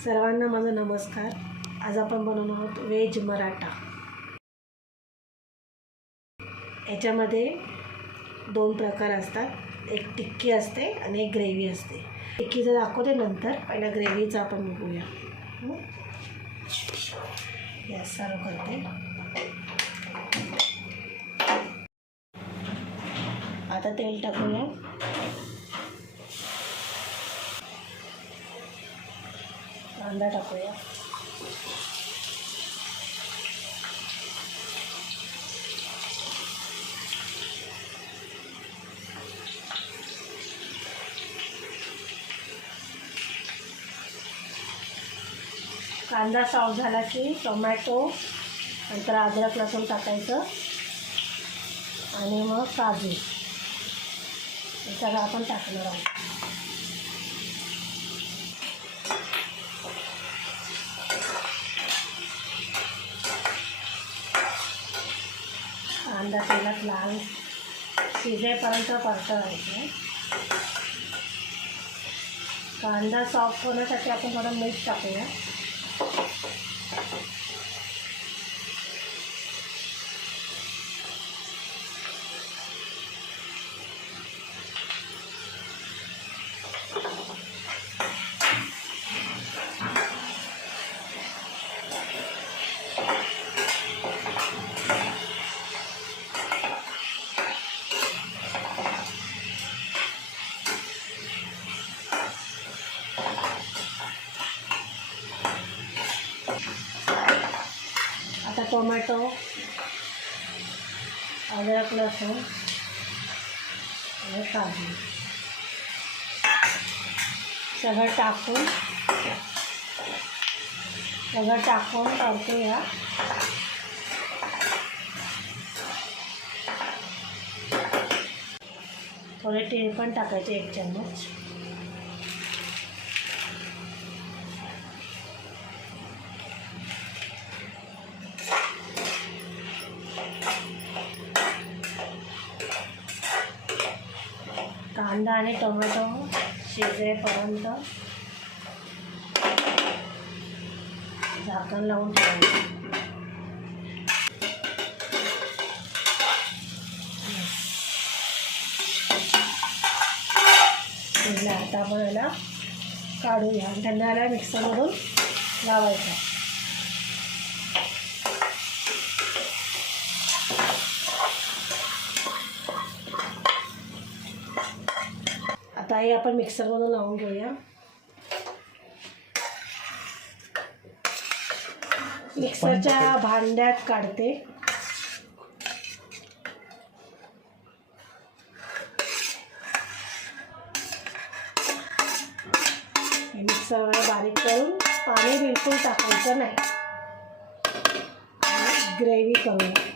सर्वांना माझा नमस्कार। आज आपण बनवणार आहोत व्हेज मराठा। याच्यामध्ये दोन प्रकार असतात, एक टिक्की असते आणि एक ग्रेव्ही असते। टिक्कीचं दाखवते नंतर, पहिला ग्रेव्हीचं आपण बघूया। गॅस चालू करते। आता तेल टाकूया। कांदा टाकूया। कांदा सॉफ्ट झाला की टोमॅटो, नंतर अद्रक लसूण टाकायचं आणि मग काजू हे सगळं आपण टाकणार आहोत। कांदा तेलात लाल शिजेपर्यंत परतवायचं। कांदा सॉफ्ट होण्यासाठी आपण थोडं मीठ टाकूया। आता टोमॅटो, अद्रक लसूण आणि काजू सगळं टाकून परतूया। थोडे तेल पण टाकायचे, 1 चम्मच। कांदा आणि टोमॅटो शिजेपर्यंत झाकण लावून ठेवायचं। आता आपण याला काढूया आणि त्यांना याला मिक्सरमधून लावायचं। आता हे आपण मिक्सरमधून लावून घेऊया। मिक्सरच्या भांड्यात काढते। मिक्सरवर बारीक करून पाणी बिलकुल टाकायचं नाही। ग्रेव्ही करूया।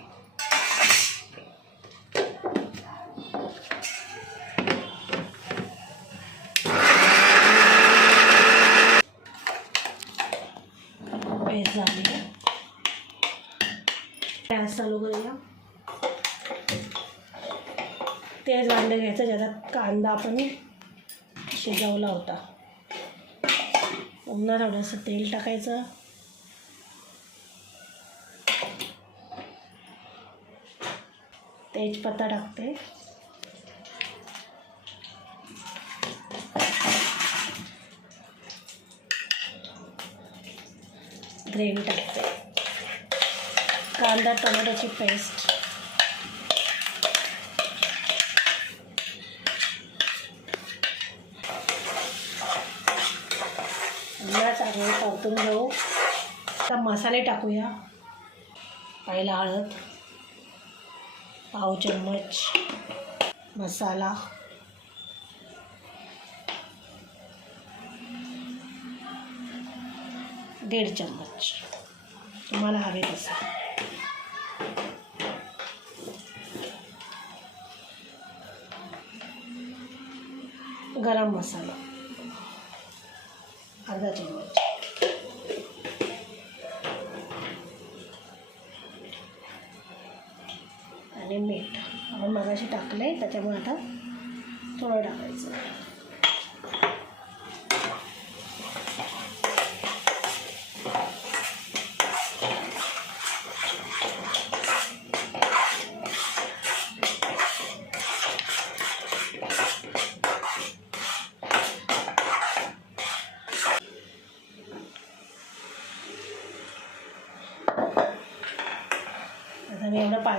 पेस्ट झाली। गॅस चालू करूया। तेच भांडं घ्यायचं ज्याच्यात कांदा आपण शिजवला होता। पुन्हा थोडंसं तेल टाकायचं। तेजपत्ता टाकते। ग्रेव्ही टाकते। कांदा टोमॅटोची पेस्ट, चांगले परतून घेऊ। आता मसाले टाकूया। पहिला हळद, पाव चम्मच मसाला, दीड चम्मच तुम्हाला हवे तसं, गरम मसाला अर्धा चम्मच, आणि मीठ आपण मगाशी टाकले त्याच्यामुळे आता थोडं टाकायचं।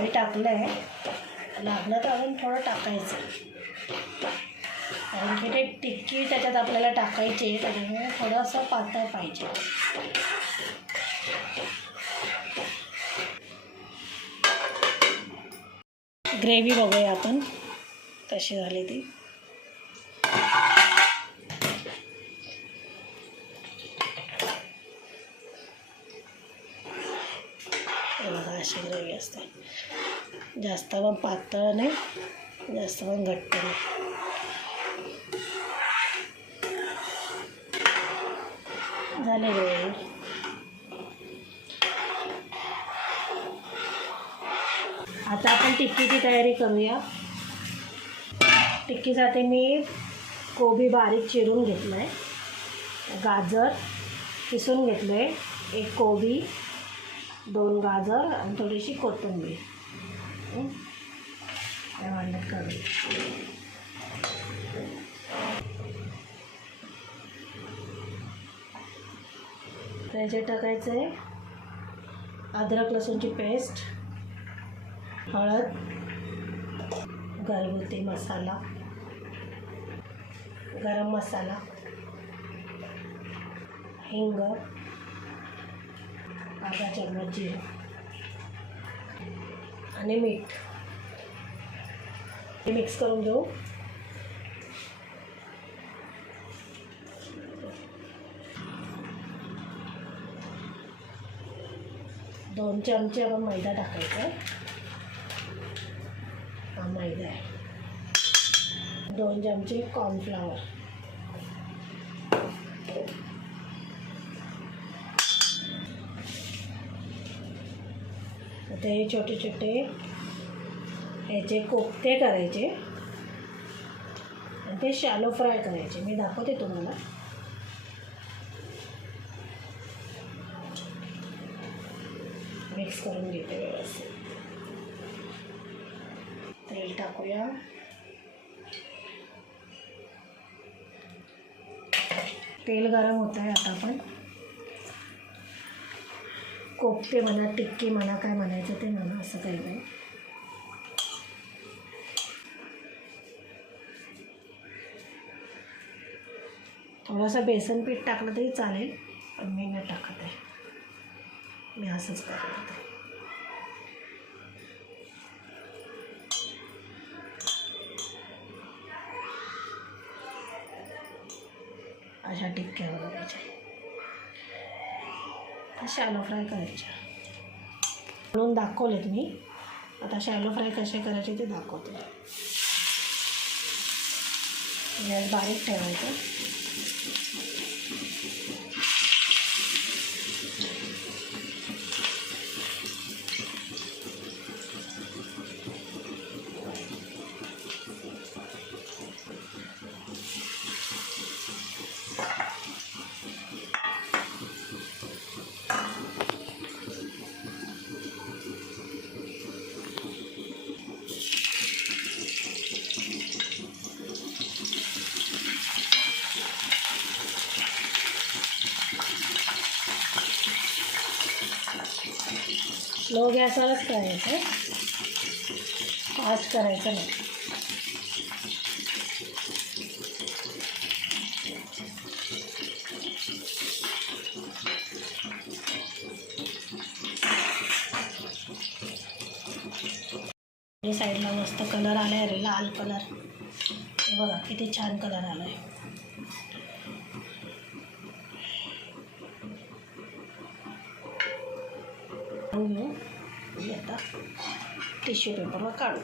पाणी टाकलं आहे, लागलं तर अजून थोडं टाकायचं, कारण की ते टिक्की त्याच्यात आपल्याला टाकायची आहे, त्याच्यामुळे थोडंसं पातळ पाहिजे. ग्रेव्ही बघूया आपण कशी झाली ती. बघा अशी ग्रेव्ही असते, जास्त पण पातळ नाही, जास्त पण घट्ट नाही. झाले ग्रेव्ही. आता आपण टिक्कीची तयारी करूया. टिक्कीसाठी मी कोबी बारीक चिरून घेतलं आहे, गाजर किसून घेतलं आहे, एक कोबी, 2 गाजर आणि थोडीशी कोथिंबीर वाटत करू. त्याच्यात टाकायचं आहे अद्रक लसूणची पेस्ट, हळद, घरगुती मसाला, गरम मसाला, हिंग, अर्धा चम्मच जिरे आणि मीठ. हे मिक्स करून घेऊ. दोन चमचे आपण मैदा टाकायचा. हा मैदा आहे. 2 चमचे कॉर्नफ्लॉवर, ते छोटे छोटे ह्याचे कोफ्ते करायचे आणि ते शॅलो फ्राय करायचे. मी दाखवते तुम्हाला. मिक्स करून घेते व्यवस्थित. तेल टाकूया. तेल गरम होत आहे. आता आपण कोफ्ते म्हणा, टिक्की म्हणा, काय म्हणायचं ते म्हणा, असं काही नाही. थोडंसं बेसन पीठ टाकलं तरी चालेल, पण मी नाही टाकत आहे. मी असंच करते. अशा टिक्क्या बनवायच्या, शॅलो फ्राय करायच्या. म्हणून दाखवलेत मी. आता शॅलो फ्राय कसे करायचे ते दाखवते. गॅस बारीक ठेवायचं. स्लो गॅसवरच करायचं, फास्ट करायचं नाही. हे साईडला मस्त कलर आला आहे रे, लाल कलर. हे बघा किती छान कलर आला आहे. आता टिश्यू पेपरवर काढू.